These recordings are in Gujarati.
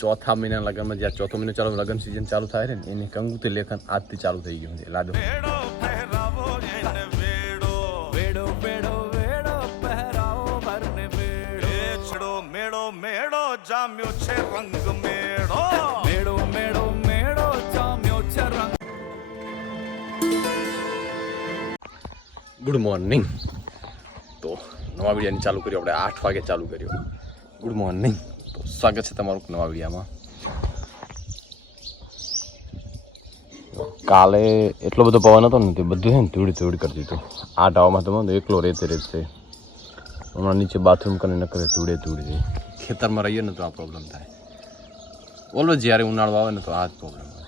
ચોથા મહિના લગ્નમાં જ્યાં ચોથો મહિનો ચાલુ લગ્ન સિઝન ચાલુ થાય છે ને એની કંકુતી લેખન આજથી ચાલુ થઈ ગયું છે. લાદો મેળો જામ્યો છે રંગ મેળો મેળો મેળો મેળો જામ્યો છે રંગ. Good morning. તો નવા વિડીયાની ચાલુ કર્યો આપણે 8 વાગે ચાલુ કર્યો. Good morning. તો સ્વાગત છે તમારું નવા વિડીયામાં. કાલે એટલો બધો પવન હતો ને તે બધું છે ને ધૂળી કરી દીધું. આ ટાવામાં તો એકલો રેતે છે. હમણાં નીચે બાથરૂમ કરીને ન કરે ધૂળી જાય. ખેતરમાં રહીએ ને તો આ પ્રોબ્લેમ થાય. ઓલવેઝ જ્યારે ઉનાળો આવે ને તો આ જ પ્રોબ્લેમ આવે.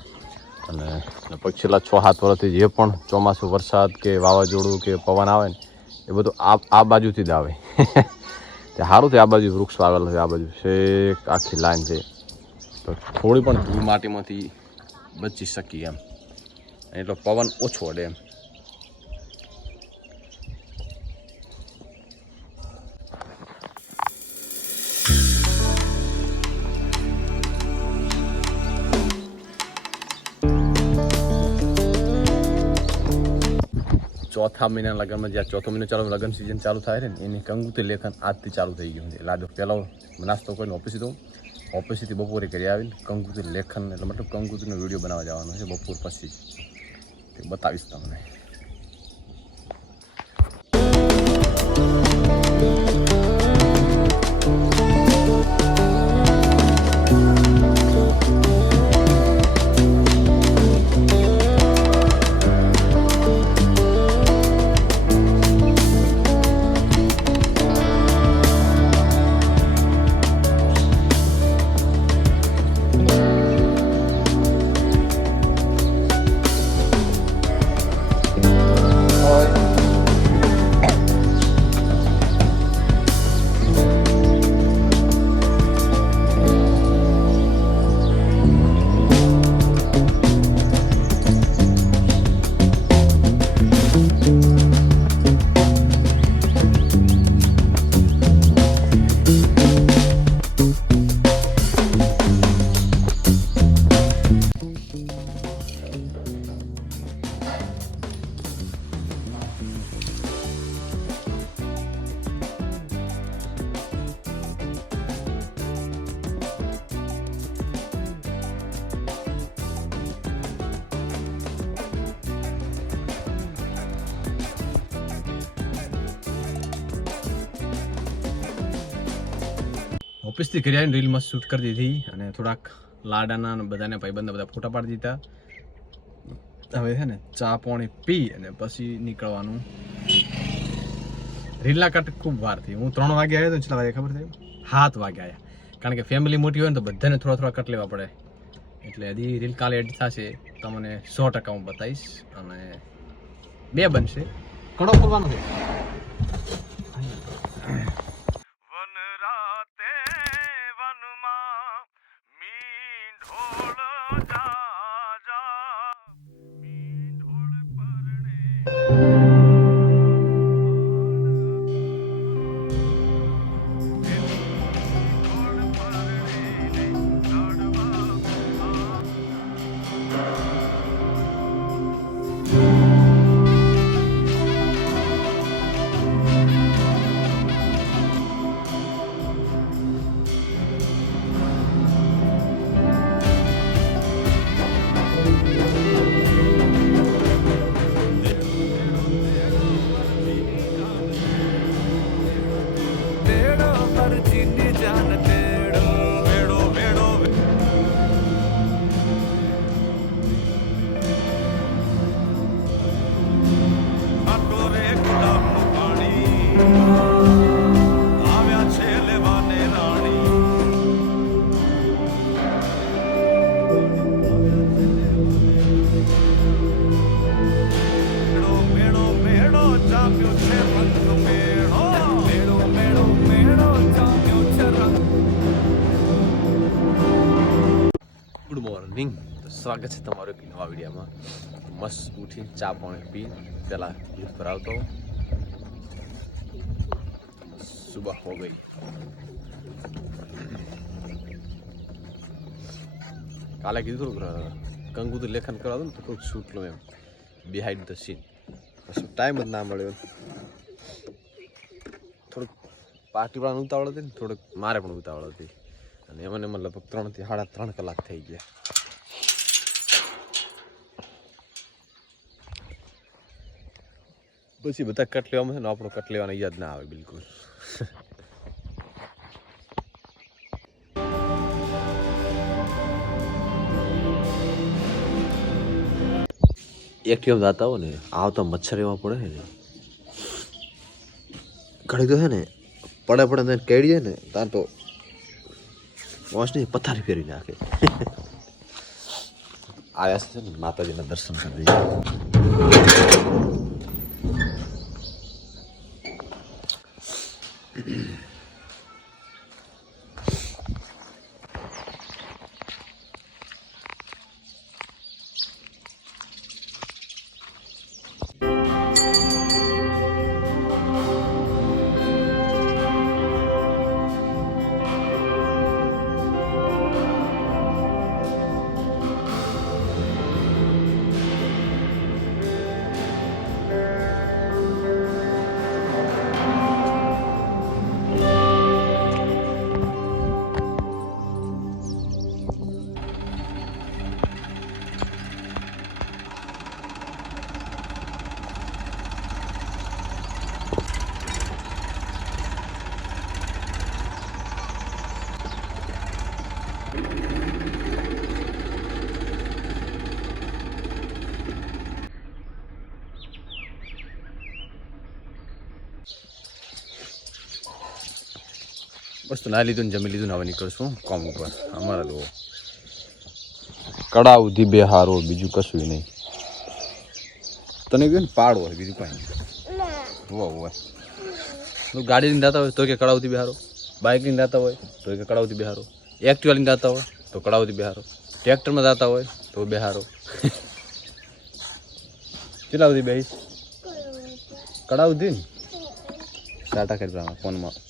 અને લગભગ છેલ્લા 6-7 વર્ષથી જે પણ ચોમાસું વરસાદ કે વાવાઝોડું કે પવન આવે ને એ બધું આ બાજુથી જ આવે. તે સારું છે આ બાજુ વૃક્ષ આવેલા છે. આ બાજુ છેક આખી લાઈન છે તો થોડી પણ ધૂળ માટીમાંથી બચી શકીએ એમ. એટલો પવન ઓછો અડે એમ. ચોથા મહિના લગ્નમાં જ્યાં ચોથો મહિનો ચાલુ લગ્ન સિઝન ચાલુ થાય છે ને એની કંકુતી લેખન આજથી ચાલુ થઈ ગયું છે. લાદો પહેલો નાસ્તો કરીને ઓફિસથી બપોરે કરી આવીને કંકુતી લેખન એટલે મતલબ કંકુતીનો વિડીયો બનાવવા જવાનો છે બપોર પછી. તે બતાવીશ તમને. ઓફિસથી ઘરે આવીને રીલમાં શૂટ કરી દીધી અને થોડાક લાડાના અને બધાને ભાઈબંધના બધા ફોટા પાડી દીધા. હવે છે ને ચા પાણી પી અને પછી નીકળવાનું. રીલના કટ ખૂબ વાર થઈ. હું 3 વાગે આવ્યો તો કેટલા વાગે ખબર થઈ? 7 વાગે આવ્યા. કારણ કે ફેમિલી મોટી હોય ને તો બધાને થોડા કટ લેવા પડે. એટલે હજી રીલ કાલે એડિટ થશે તમને 100% હું બતાવીશ. અને 2 બનશે. કડો ખોલવાનો છે. Good morning. સ્વાગત છે તમારું એક નવા વિડીયોમાં. મસ્ત ઉઠી ચા પાણી પી પહેલાં દૂધ ભરાવતો. સુબહ હો ગઈ. કાલે કીધું થોડુંક કંગુ તો લેખન કરાવતું ને તો થોડુંક શૂટ લો એમ બિહાઇન્ડ ધ સીન પછી ટાઈમ જ ના મળ્યો થોડુંક પાર્ટી વાળાને ઉતાવળ હતી ને થોડુંક મારે પણ ઉતાવળ હતી અને એમાં લગભગ 3 થી 3.5 કલાક થઈ ગયા પછી બધા કટ લેવામાં છે ને આપણો કટ લેવાની યાદ ના આવે બિલકુલ એકટીએમ જાતા હો ને આવતા મચ્છર એવા પડે છે ને ઘડી તો છે ને પડે ને કેડી જાય ને ત્યાં તો વાંસની પથારી ફેરી નાખે આયા છે ને માતાજીના દર્શન કરી બસ તો ના લીધું ને જમી લીધું ને હવે નીકળશું કામ ઉપર અમારા તો કડા ઉધી બે હારો બીજું કશું નહીં તને કહ્યું ને પાડ હોય બીજું કાંઈ નહીં હોય તું ગાડી લઈને જતા હોય તો કે કડાવતી બિહારો બાઇક લઈને જતા હોય તો કે કડાવતી બિહારો એક્ટિવા લઈને જતા હોય તો કડાવતી બિહારો ટ્રેક્ટરમાં જતા હોય તો બિહારો કેટલા સુધી બેહીશ કડાવતી ને ટાટા કરી ફોનમાં